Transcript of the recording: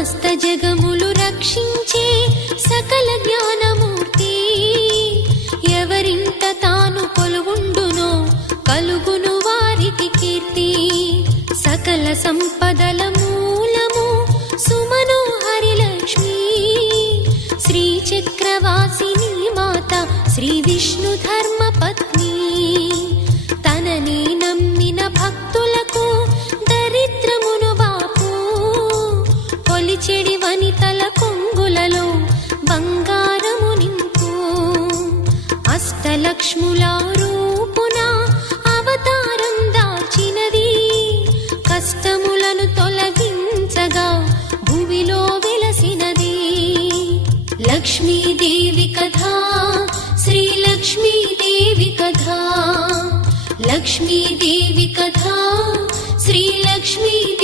సమస్త జగములు రక్షించే సకల జ్ఞానమూర్తి ఎవరింట తాను కొలువుండునో కలుగును వారికి కీర్తి సకల సంపదల మూలము సుమనోహరి లక్ష్మి శ్రీ చక్రవాసిని మాత శ్రీ విష్ణు ధర్మ పత్ని తనని నమ్మిన భక్తులకు దరిద్రమును బాపు కొలిచెడి వనితల కొంగులలో బంగారము నింపు అష్టలక్ష్ముల రూపున అవతారం దాల్చినది కష్టములను తొలగించగా భూమిలో వెలసినది లక్ష్మీదేవి కథా శ్రీ లక్ష్మీదేవి కథా లక్ష్మీదేవి కథా శ్రీ లక్ష్మీదేవి